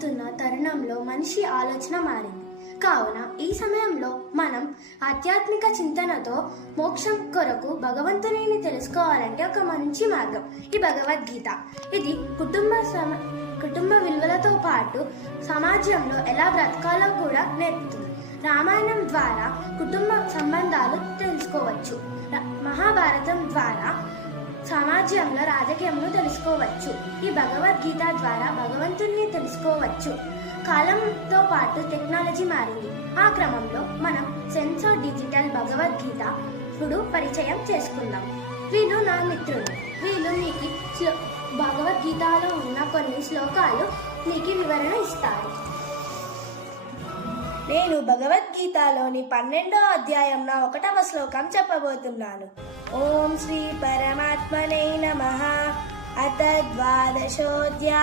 మారుతున్న తరుణంలో మనిషి ఆలోచన మారింది. కావున ఈ సమయంలో మనం ఆధ్యాత్మిక చింతనతో మోక్షం కొరకు భగవంతుని తెలుసుకోవాలంటే ఒక మంచి మార్గం ఈ భగవద్గీత. ఇది కుటుంబ విలువలతో పాటు సమాజంలో ఎలా బ్రతకాలో కూడా నేర్పుతుంది. రామాయణం ద్వారా కుటుంబ సంబంధాలు తెలుసుకోవచ్చు. మహాభారతం ద్వారా సమాజంలో రాజకీయంలో తెలుసుకోవచ్చు. ఈ భగవద్గీత ద్వారా భగవంతుని తెలుసుకోవచ్చు. కాలంతో పాటు టెక్నాలజీ మారింది. ఆ క్రమంలో మనం సెన్సార్ డిజిటల్ భగవద్గీత ఇప్పుడు పరిచయం చేసుకుందాం. వీళ్ళు నా మిత్రులు. వీళ్ళు మీకు భగవద్గీతలో ఉన్న కొన్ని శ్లోకాలు మీకు వివరణ ఇస్తారు. నేను భగవద్గీతలోని 12వ అధ్యాయంలో 1వ శ్లోకం చెప్పబోతున్నాను. ఓం శ్రీ పరమాత్మనే నమః. అథ ద్వాదశోऽధ్యాయः.